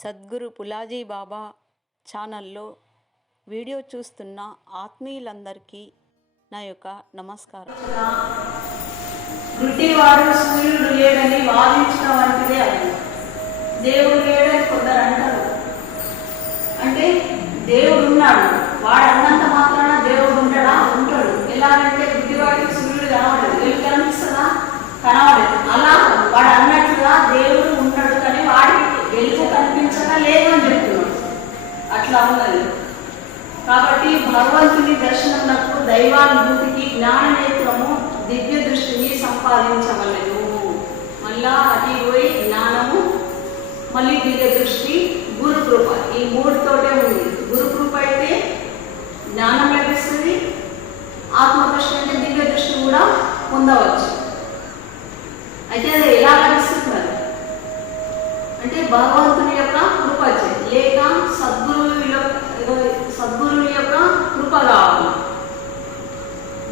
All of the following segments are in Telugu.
సద్గురు పులాజీ బాబా ఛానల్లో వీడియో చూస్తున్న ఆత్మీయులందరికీ నా యొక్క నమస్కారం. గుడ్డివాడు సూర్యుడు లేడని వాదించిన వంటిదే అది. దేవుడు లేడని కొందరు అంటారు. అంటే దేవుడు ఉన్నాడు, వాడు అన్నంత మాత్రాన దేవుడు ఉంటాడా? ఉంటాడు. ఎలాగంటే గుడ్డివాడికి సూర్యుడు కనబడదు, వెలుగు కనిపిస్తుందా? కనబడదు. అలా వాడు అన్నట్లుగా దేవుడు ఉంటాడు, కానీ వాడికి వెలుగు కనిపించగా లేదు అని చెప్తున్నాడు. అట్లా ఉన్నది. కాబట్టి భగవంతుని దర్శనమునకు, దైవానుభూతికి జ్ఞాననేత్రము, దివ్య దృష్టిని సంపాదించవలెను. మళ్ళా అది పోయి జ్ఞానము, మళ్ళీ దివ్య దృష్టి, గురుకృప, ఈ మూడుతోటే ఉంది. గురుకృప అయితే జ్ఞానం లభిస్తుంది, ఆత్మదృష్టి అంటే దివ్య దృష్టి కూడా పొందవచ్చు. అయితే అది ఎలా లభిస్తుంది అంటే భగవంతుని యొక్క కృప లేక సద్గురుని యొక్క కృప కావాలి.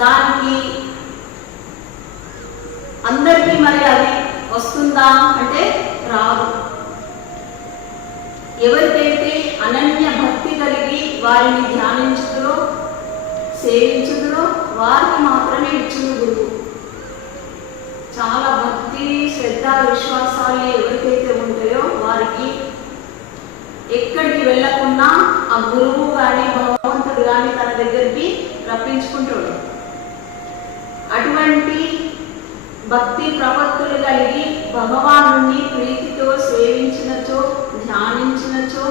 దానికి అందరికీ మరి అది వస్తుందా అంటే రాదు. ఎవరికైతే అనన్య భక్తి కలిగి వారిని ధ్యానించుదురో, సేవించుదురో వారికి మాత్రమే ఇచ్చింది గురువు. చాలా భక్తి, శ్రద్ధ, విశ్వాసాలు ఎవరికైతే ఉంటాయో వారికి ఎక్కడికి వెళ్ళకుండా ఆ గురువు కానీ భగవంతుడు కానీ తన దగ్గరికి రప్పించుకుంటాడు. అటువంటి భక్తి ప్రపత్తులు కలిగి భగవానుని ప్రీతితో సేవించినచో, ధ్యానించినచో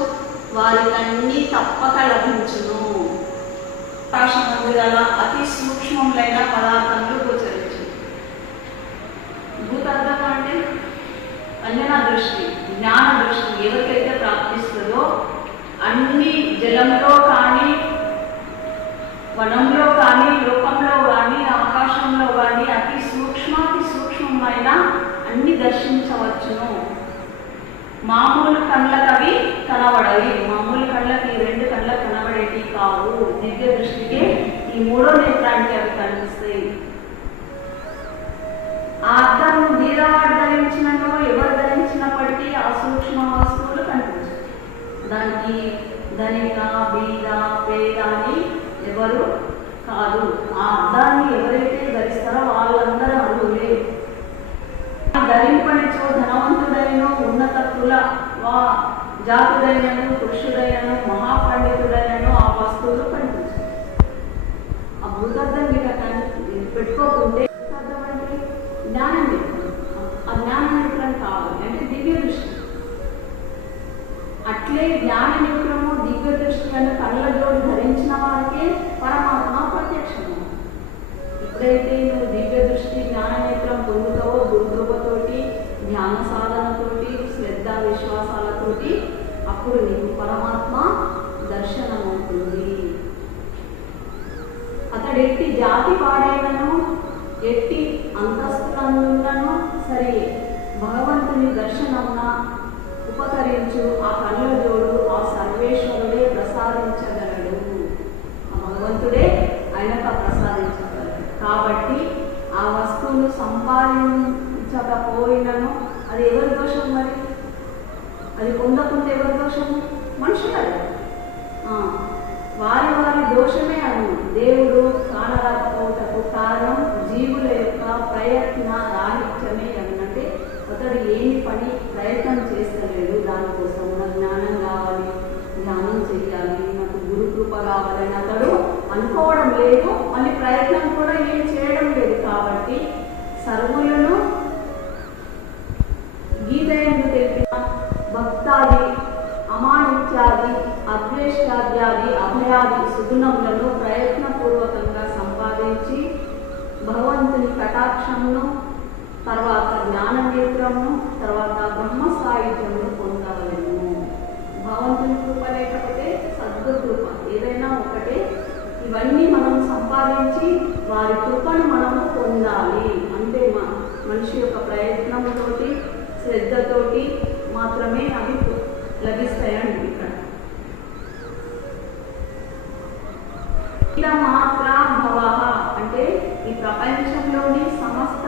వారికన్నీ తప్పక లభించును. ఆకాశమందు గల అతి సూక్ష్మములైన పదార్థములు గోచరించు. భూతర్థం అంటే అంజనా దృష్టి, జ్ఞాన దృష్టి ఎవరికైతే ప్రాప్తిస్తుందో అన్ని జలంలో కానీ, వనంలో కానీ, లోకంలో కానీ, ఆకాశంలో కానీ అతి సూక్ష్మమైన అన్ని దర్శించవచ్చును. మామూలు కళ్ళకి అవి కనబడవి. మామూలు కళ్ళకి ఈ రెండు కళ్ళకి కనబడేవి కావు. దివ్య దృష్టికి ఈ మూడో నేత్రానికి అవి కనిపిస్తాయి. ఆ అర్థం బీదవాడు ధరించినో ఎవరు ధరించినప్పటికీ ఆ సూక్ష్మ వస్తువులు కనిపించాయి. దానికి ధనిక, బీద, పేద అని ఎవరు కాదు. ఆ అర్థాన్ని ఎవరైతే ధరిస్తారో వాళ్ళందరూ అర్హులే. ధరింపనిచో ధనవంతుడైన, ఉన్నత కుల జాతుడైనను, పురుషుడైనను, మహాపండితుడైనను ఆ వస్తువులు కనిపించాయి. ఆ భూతర్థం మీద పెట్టుకోకుంటే జ్ఞానం నేత్రం, ఆ జ్ఞాన నేత్రం కావాలి అంటే దివ్య దృష్టి. అట్లే జ్ఞాన నేత్రము, దివ్య దృష్టి అని కళ్ళ జోడు ధరించిన వారికే పరమాత్మ ప్రత్యక్షము. ఎప్పుడైతే నువ్వు దివ్య దృష్టి, జ్ఞాన నేత్రం పొందుతావో గురుకృపతోటి, ధ్యాన సాధనతోటి, శ్రద్ధ, విశ్వాసాలతోటి అప్పుడు నీకు పరమాత్మ దర్శనం అవుతుంది. అతడు ఎట్టి జాతి పాడైనను, ఎట్టి అంతస్తులను సరే భగవంతుని దర్శనమున ఉపకరించు ఆ కళ్ళ జోడు ఆ సర్వేశ్వరుడే ప్రసాదించగలడు. ఆ భగవంతుడే ఆయనకు ప్రసాదించగలడు. కాబట్టి ఆ వస్తువును సంపాదించకపోయినను అది ఎవరి దోషం? మరి అది పొందకుండా ఎవరి దోషం? మనుషులది. వారి దోషమే అను. దేవుడు కానరాకపోవటకు కారణం జీవుల యొక్క ప్రయత్న రాహిత్యమే అనంటే అతడు ఏమి పని ప్రయత్నం చేస్తలేడు. దానికోసం నాకు జ్ఞానం కావాలి, ధ్యానం చేయాలి, నాకు గురుకృప కావాలని అతడు అనుకోవడం లేదు. మళ్ళీ ప్రయత్నం కూడా ఏం చేయడం లేదు. కాబట్టి సర్వులను గీతయందు తెలిపిన భక్తాది, అమానిత్యాది, అద్వేష్టాద్యాది, అభయాది సుగుణములను ప్రయత్నపూర్వకంగా సంపాదించి భగవంతుని కటాక్షమును, తర్వాత జ్ఞాననేత్రమును, తర్వాత బ్రహ్మ సాయుధ్యమును పొందవలెను. భగవంతుని కృప లేకపోతే సద్గురు కృప ఏదైనా ఒకటే. ఇవన్నీ మనం సంపాదించి వారి కృపను మనము పొందాలి. అంటే మనిషి యొక్క ప్రయత్నంతోటి, శ్రద్ధతోటి మాత్రమే అవి లభిస్తాయండి. ఇక్కడ మాత్ర భవ అంటే ఈ ప్రపంచంలోని సమస్త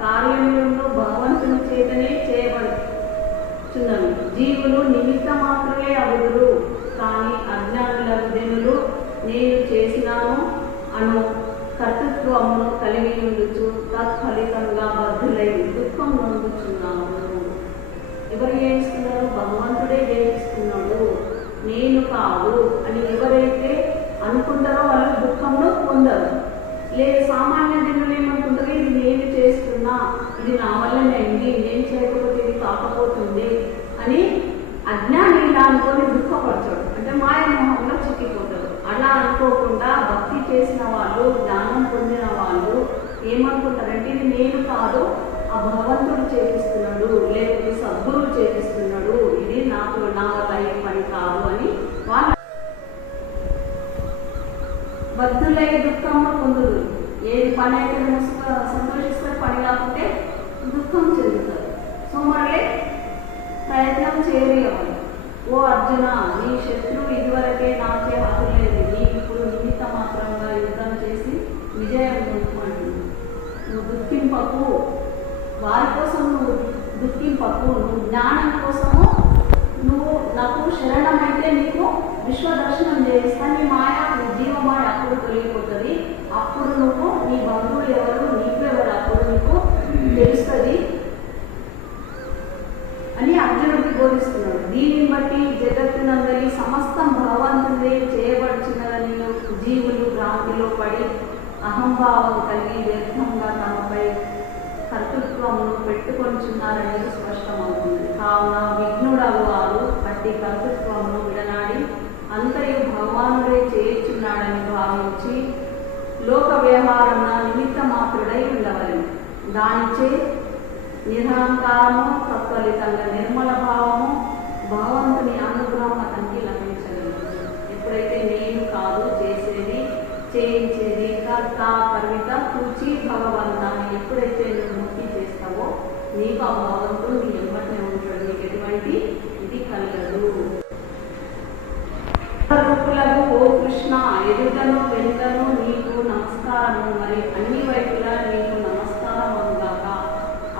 కార్యములను భగవంతుని చేతనే చేయబడుతున్నవి. జీవులు నిమిత్త అను కర్తృత్వమును కలిగి ఉండుచు తత్ఫలితంగా బద్ధులై దుఃఖం నొందుచున్నాము. ఎవరు జయిస్తున్నారు? భగవంతుడే జయిస్తున్నాడు, నేను కాదు అని ఎవరైతే అనుకుంటారో వాళ్ళు దుఃఖంలో పొందరు. లేదు సామాన్య జనులు ఏమనుకుంటారు, ఇది నేను చేస్తున్నా, ఇది నా వల్లనే అయింది, నేను చేయకపోతే ఇది కాకపోతుంది అని అజ్ఞాని ఇలా అనుకొని దుఃఖపరచాడు, అంటే మాయ మోహంలో చిక్కిపోతాడు. అలా అనుకోకుండా భక్తి చేసిన వాళ్ళు, జ్ఞానం పొందిన వాళ్ళు ఏమనుకుంటారంటే ఇది నేను కాదు, ఆ భగవంతుడు చేపిస్తున్నాడు, లేకపోతే సద్గురువు చేపిస్తున్నాడు, ఇది నాకు నా వల్ల అయ్యే పని కాదు అని వాళ్ళు బద్ధులై దుఃఖంలో పొందుదు. ఏది పని అయితే సంతోషిస్తారు, పని కాకుంటే దుఃఖం చెందుతారు. సో మళ్ళీ ప్రయత్నం చేయవాలి. ఓ అర్జున, నీ శత్రువు ఇదివరకే నాచే హతులేదు, నీకు ఇప్పుడు నిమిత్త మాత్రంగా యుద్ధం చేసి విజయం పొందుకుంటుంది. నువ్వు దుఃఖింపకు, వారి కోసం నువ్వు దుఃఖింపకు, నువ్వు జ్ఞానం కోసము నువ్వు నాకు శరణమైతే నీకు విశ్వదర్శనం చేస్తా, నీ మాయ నీ జీవమాయ అప్పుడు తొలగిపోతుంది. అప్పుడు నువ్వు నీ బంధువులు ఎవరు, నీకు ఎవరు అప్పుడు నీకు తెలుస్తుంది అని అర్జునుడికి బోధిస్తున్నాడు. దీనిని బట్టి జగత్తునందరి సమస్తం భగవంతుడే చేయబడుచున్నదని జీవులు భ్రాంతిలో పడి అహంభావం కలిగి వ్యర్థంగా తమపై కర్తృత్వమును పెట్టుకొనిచున్నారనేది స్పష్టమవుతుంది. కావున విఘ్నుడవు వారు అట్టి కర్తృత్వమును విడనాడి అంతయు భగవానుడే చేయుచున్నాడని భావించి లోక వ్యవహారమున నిమిత్త మాత్రుడై ఉండవలెను. దానిచే నిరహంకారము, తత్ఫలితంగా నిర్మల భావము, భగవంతుని అనుగ్రహం అతనికి లభించగలదు. ఎప్పుడైతే నేను కాదు చేసేది, చేయించేది, కర్త కర్మిత కూర్చి భగవంతాన్ని ఎప్పుడైతే నువ్వు ముక్తి చేస్తావో నీకు ఆ భగవంతుడు నీ ఎమ్మటే ఉంటాడు, నీకు ఎటువంటి ఇది కలగదు. రూపులకు ఓ కృష్ణ, ఎదుటను వెనుకను నీకు నమస్కారము, మరి అన్ని వైపులా నీకు నమస్కారముగాక.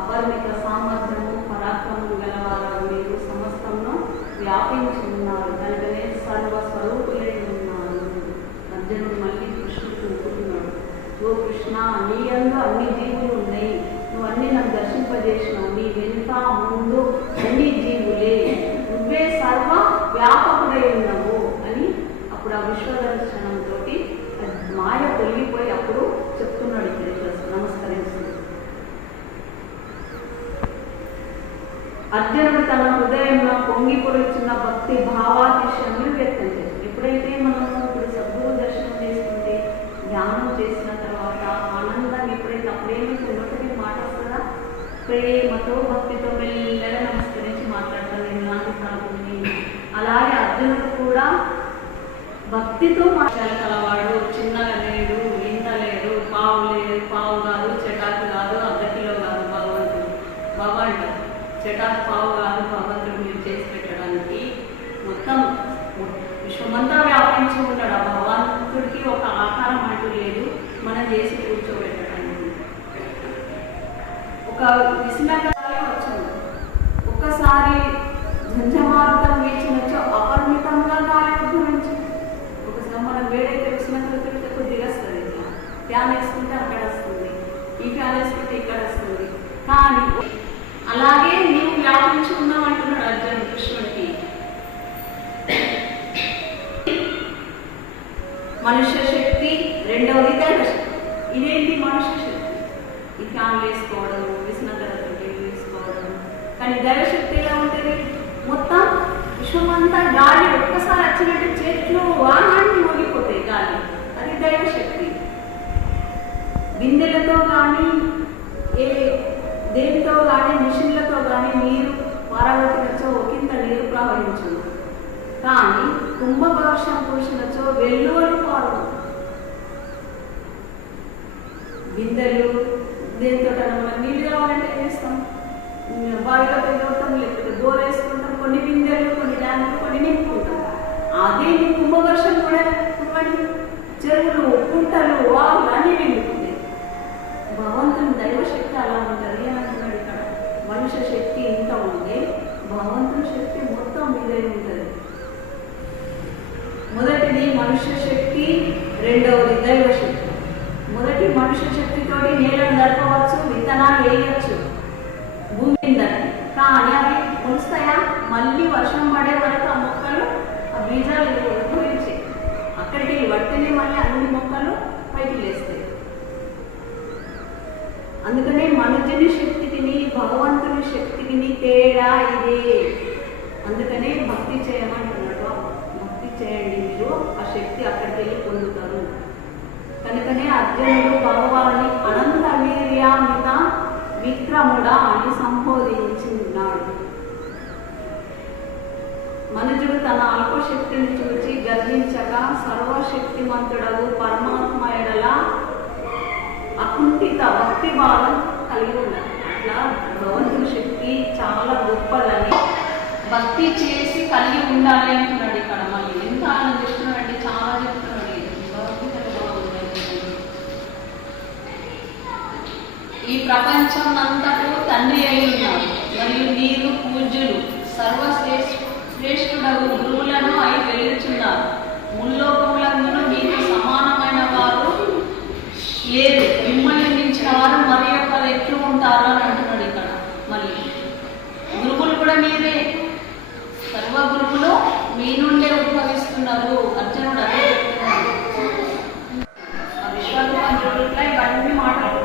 అపరిమిత సామర్థ్యము, పరాక్రమము గలవారు మీరు సమస్తమును వ్యాపించి ఉన్నారు, కనుకనే సర్వస్వరూపులై ఉన్నారు. అర్జునుడు మళ్ళీ కృష్ణుడికి ఒప్పుకున్నాడు. ఓ కృష్ణ, నీ యందు అన్ని జీవులు ఉన్నాయి, నువ్వు అన్ని నన్ను దర్శింపజేసినావు, నీ వెనుక ముందు అన్ని జీవులే, నువ్వే సర్వ వ్యాపకుడై ఉన్నావు అని అప్పుడు ఆ విశ్వదర్శనంతో మాయ తొలగిపోయి అప్పుడు చెప్తున్నాడు. ఇక్కడ నమస్కరిస్తుంది. అర్జునుడు తన హృదయంలో పొంగి పొరుచున్న భక్తి భావాతిశయములు వ్యక్తం చేస్తాడు. ఎప్పుడైతే మనం ఇప్పుడు సద్గురు దర్శనం చేసుకుంటే, ధ్యానం చేసిన తర్వాత ఆనందాన్ని ఎప్పుడైతే అప్పుడేమైతే ఒకటి మాట వస్తుందా, ప్రేమతో భక్తితో మెల్లగా నమస్కరించి మాట్లాడతాను, నేను ఇలాంటి సాగుని. అలాగే అర్జునుడు కూడా భక్తితో మాట్లాడగలవాడు. చిన్నగా లేడు, ఇంత లేడు, పావు కాదు, చెటాకు కాదు, అర్ధకిలో కాదు, భగవంతుడు బాబా అంటారు. చెటాకు పావు కాదు భగవంతుడు మీరు చేసి పెట్టడానికి, మొత్తం విశ్వమంతా వ్యాపించి ఉన్నాడు. ఆ భగవంతుడికి ఒక ఆకారం అంటూ లేదు మనం చేసి కూర్చోబెట్టడానికి. ఒక విసినగాలి వచ్చింది, ఒక్కసారి ఝంఝమారుతం వీచినచ్చో అపరిమితంగా గాలి ఉద్భవించింది. ఒకసారి మనం వేడైతే విసినగా పెడితే కొద్దిగా వస్తుంది, ఇట్లా ఫ్యాన్ వేసుకుంటే అక్కడ వస్తుంది, ఈ ఫ్యాన్ వేసుకుంటే ఇక్కడ వస్తుంది. కానీ అలాగే నీవు వ్యాపించి ఉన్నావు అంటున్నాడు అర్జునుడు కృష్ణుడికి. మనుష్య శక్తి, రెండవది దైవ శక్తి. ఇదేంటి మనుష్య శక్తి? ఈ ఫ్యాన్ వేసుకోవడం, విసనగరతో వేసుకోవడం. కానీ దైవశక్తి ఎలా ఉంటుంది? మొత్తం విశ్వమంతా గాలి ఒక్కసారి వచ్చినట్టు చెట్లు వాహనాన్ని మోగిపోతాయి గాలి, అది దైవశక్తి. బిందెలతో కానీ దేనితో కానీ మిషన్లతో కానీ నీరు పారగొట్టినచో ఒకంత నీరు ప్రవహించును, కానీ కుంభవర్షం కురిసినచో వెల్లువలు పారు. బిందెలు దేనితో మనం నీళ్ళు కావాలంటే చేస్తాం, బావిలో పెరుగుతాం, లేకపోతే బోర్ వేసుకుంటాం. కొన్ని బిందెలు, కొన్ని డ్యాములు, కొన్ని నింపుకుంటాం. అదే కుంభవర్షం కూడా చెరువులు, కుంటలు, వాగులు అన్నీ నిండుతుంది. భగవంతుని దైవశక్తి అలా ఉంటుంది అని అంటున్నాడు ఇక్కడ. మనుష్య శక్తి ఇంత ఉంటే భగవంతుని శక్తి మొత్తం మీదే ఉంటుంది. మొదటిది మనుష్య శక్తి, రెండవది దైవశక్తి. మనుష్య శక్తితోటి నేలను నడపవచ్చు, విత్తనాలు వేయవచ్చు భూమి మీద. కానీ అవి మొలుస్తాయా? మళ్ళీ వర్షం పడే వరకు ఆ మొక్కలు ఆ బీజాలు గురించి అక్కడికి పడితేనే మళ్ళీ అన్ని మొక్కలు పైకి లేస్తాయి. అందుకనే మనుజుని శక్తికిని భగవంతుని శక్తికిని తేడా ఇదే. అందుకనే భక్తి చేయమంటున్నాడు. భక్తి చేయండి, మీరు ఆ శక్తి అక్కడికి వెళ్ళి పొందుతారు. కనుకనే అర్జునుడు భగవాన్ని అనంత వీర్యామిత విక్రముడా అని సంబోధించున్నాడు. మనుజుడు తన అల్పశక్తిని చూచి గర్వించగా సర్వశక్తిమంతుడగు పరమాత్మ ఎడల అకుంఠిత భక్తి భావం కలిగి ఉన్నారు. అట్లా భగవంతుని శక్తి చాలా గొప్పదని భక్తి చేసి కలిగి ఉండాలి అంటున్నాడు. ఇక్కడ మళ్ళీ ఎంత ఆనందిస్తున్నాడంటే చాలా చెప్తున్నాడు. ఈ ప్రపంచం అంతకు తండ్రి అయి ఉన్నాడు మరియు మీరు పూజ్యులు సర్వశ్రేష్ఠుడగు గురువులను అయి వెలుగుచున్నారు. ముల్లోకములందును మీకు సమానమైన వారు లేరు, మిమ్మల్ని మించిన వారు మరి యొక్క ఎట్లు ఉంటారు అని అంటున్నాడు. ఇక్కడ మళ్ళీ గురువులు కూడా మీరే, సర్వ గురువులు మీ నుండే ఉద్భవిస్తున్నారు. అర్జునుడు అదే చెప్తున్నాడు. విశ్వరూపంలో ఇవన్నీ మాటలు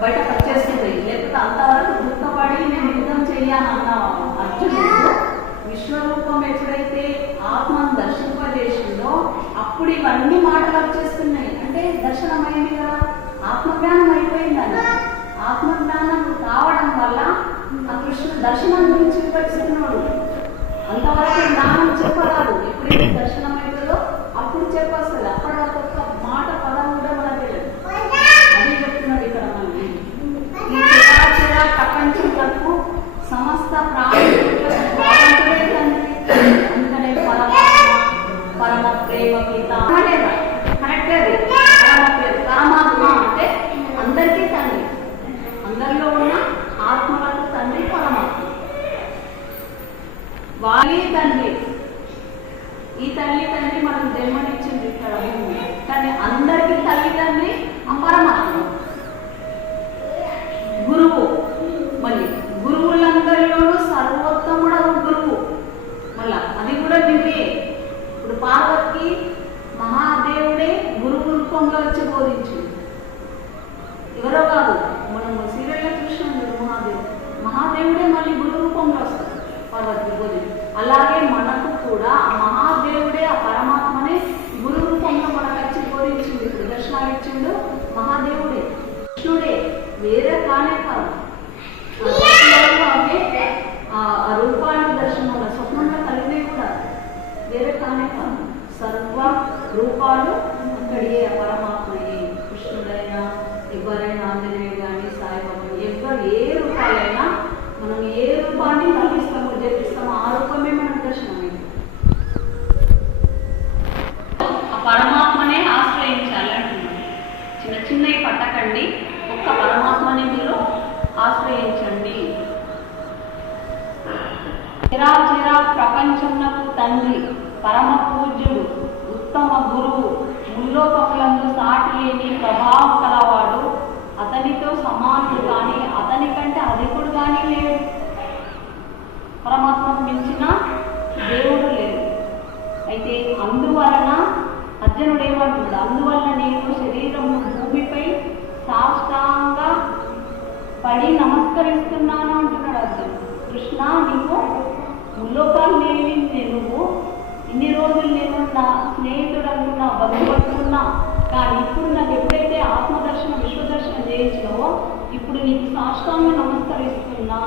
బయటకు వచ్చేస్తుంది. లేకపోతే అంతవరకు దుఃఖపడి నేను యుద్ధం చెయ్యాలన్నావా అర్జునుడు విశ్వరూపం ఎప్పుడైతే ఆత్మను దర్శింపజేసిందో అప్పుడు ఇవన్నీ మాటలు వచ్చేస్తున్నాయి. అంటే దర్శనమైంది కదా, ఆత్మజ్ఞానం అయిపోయిందని. ఆత్మజ్ఞానం కావడం వల్ల ఆ కృష్ణుడు దర్శనం గురించి వివరిస్తున్నాడు. అంతవరకు జ్ఞానం చెప్పరాదు. ఎప్పుడైతే దర్శనం అవుతుందో అప్పుడు చెప్పొస్తుంది. అప్పటి వరకు ఒక మాట పదం కూడా మనకు తెలియదు. అదే చెప్తున్నాడు ఇక్కడ. మళ్ళీ ఈ చరాచర ప్రపంచంలో సమస్త ప్రాణులకు భగవంతుడే తండ్రి. అందుకనే పరమ ప్రేమ పిత కరెక్టే. పరమాత్మ అంటే అందరికీ తండ్రి, అందరిలో ఉన్న ఆత్మలకు తండ్రి పరమాత్మ. వారి తండ్రి, ఈ తల్లి తండ్రి మనకు జన్మనిచ్చింది ఇక్కడ, కానీ అందరికీ తల్లి తండ్రి పరమాత్మ. గురువు, మళ్ళీ గురువులందరిలోనూ సర్వోత్తముడు గురువు. మళ్ళా అది కూడా నువ్వే. ఇప్పుడు పార్వతికి మహాదేవుడే గురువు రూపంగా వచ్చి బోధించింది. ఎవరో కాదు, మనం సీరియల్లో చూసినాం. మహాదేవుడే మళ్ళీ గురు రూపంలో వస్తాడు పార్వతికి బోధించి. అలాగే మనకు కూడా మహాదేవుడే, ఆ పరమాత్మనే గురు రూపంలో మనకు వచ్చి బోధించింది. ఇప్పుడు దర్శనాలు ఇచ్చిండు మహాదేవుడే, కృష్ణుడే, వేరే కానే కాదు. అవే ఆ రూపాలు దర్శనంలో స్వప్నంలో కలిగినవి కూడా వేరే కానే కాదు. సర్వ రూపాలు అక్కడే పరమాత్మయే. కృష్ణుడైనా, ఎవరైనా, ఆంజనేయుడు కానీ, సాయిబాబా, ఎవరు ఏ రూపాలైనా మనం ఏ రూపాన్ని కల్పిస్తామో జపిస్తామో ఆ రూపమే మనకు దర్శనమైంది. ఆ పరమాత్మనే ఆశ్రయించాలి అంటున్నాడు. చిన్న చిన్నవి పట్టకండి, ఒక్క పరమాత్మని మీరు ఆశ్రయించండి. చిరాచిర ప్రపంచమునకు తండ్రి, పరమ పూజ్యుడు, ఉత్తమ గురువు, ముల్లోకములందు సాటి లేని ప్రభావం కలవాడు, అతనితో సమానుడు కానీ అతని కంటే అధికుడు కానీ లేడు. పరమాత్మకు మించిన దేవుడు లేడు. అయితే అందువలన అర్జునుడు ఏమంటున్నాడు? అందువలన నేను శరీరము భూమిపై సాష్టాంగ పడి నమస్కరిస్తున్నాను అంటున్నాడు అర్జునుడు. కృష్ణ, నీకు ముల్లోకాలు లేని నువ్వు ఇన్ని రోజులు నేను నా స్నేహితుడు అనుకున్నా, బంధువు అనుకున్నా, కానీ ఇప్పుడు నాకు ఎప్పుడైతే ఆత్మదర్శనం, విశ్వదర్శనం చేయించావో ఇప్పుడు నీకు సాష్టాంగ నమస్కరిస్తున్నా.